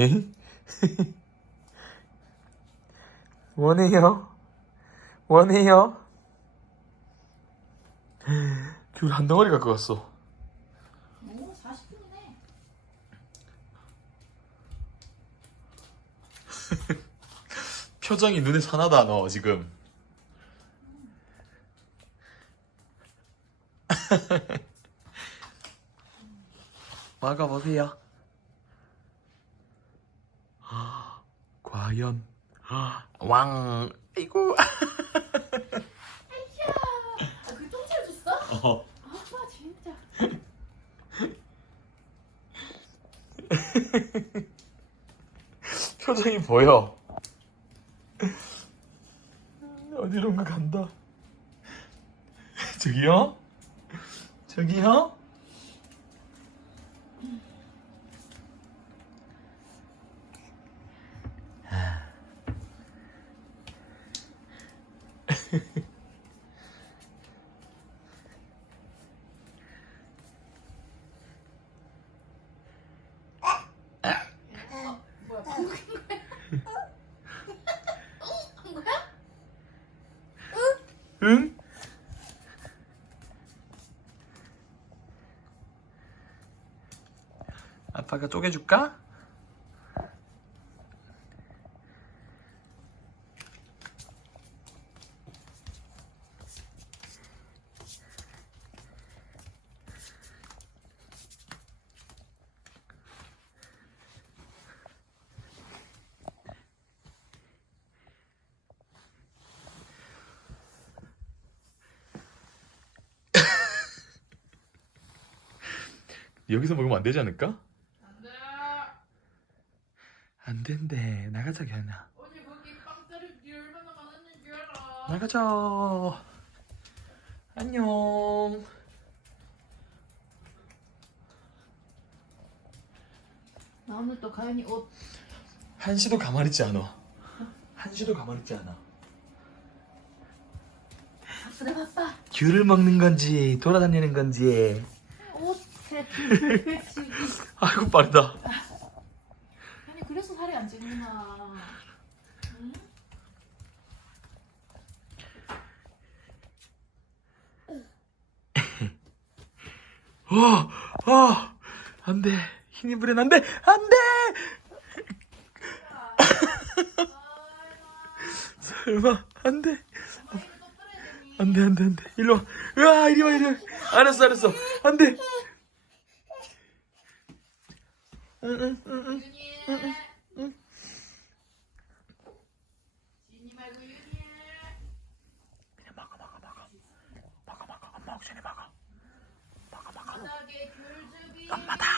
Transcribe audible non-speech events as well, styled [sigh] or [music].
에? [laughs] 원해요? 원해요? 귤 한 덩어리 갖고 갔어. 오 40분이네. 표정이 눈에 선하다 너 지금. [laughs] 막아보세요. 과연 왕 아이고 아그 똥차를 줬어? 어. 아빠 진짜. [laughs] 표정이 보여. 어디론가 간다. 저기요? 저기요? 뭐야 방금 거야? 한 거야? 응? 아빠가 쪼개줄까? 여기서 먹으면 안 되지 않을까? 안 돼. 안 된대. 나가자, 견아. 어제 거기 빵자루 얼마나 많았는지 알아. 나가자. 안녕. 나 오늘 또 가연이 옷 한시도 가만히 있지 않아. 한시도 가만히 있지 않아. 바쁘다 바빠. 귤을 먹는 건지 돌아다니는 건지. 아이고 빠르다. 아니 그래서 살이 안 찌는구나. 응? 어, 어, 안 돼. 힘이 부려 안 돼. 안 돼. 설마 안 돼. 안 돼, 안 돼, 안 돼. 일로 와. 으아, 이리 와, 이리 와. 알았어, 알았어. 안 돼. 응, 응, 응, 응. 그냥 먹어, 먹어, 먹어. 먹어, 먹어. 엄마. 먹어, 먹어. 바닥에 귤즙이. 엄마다.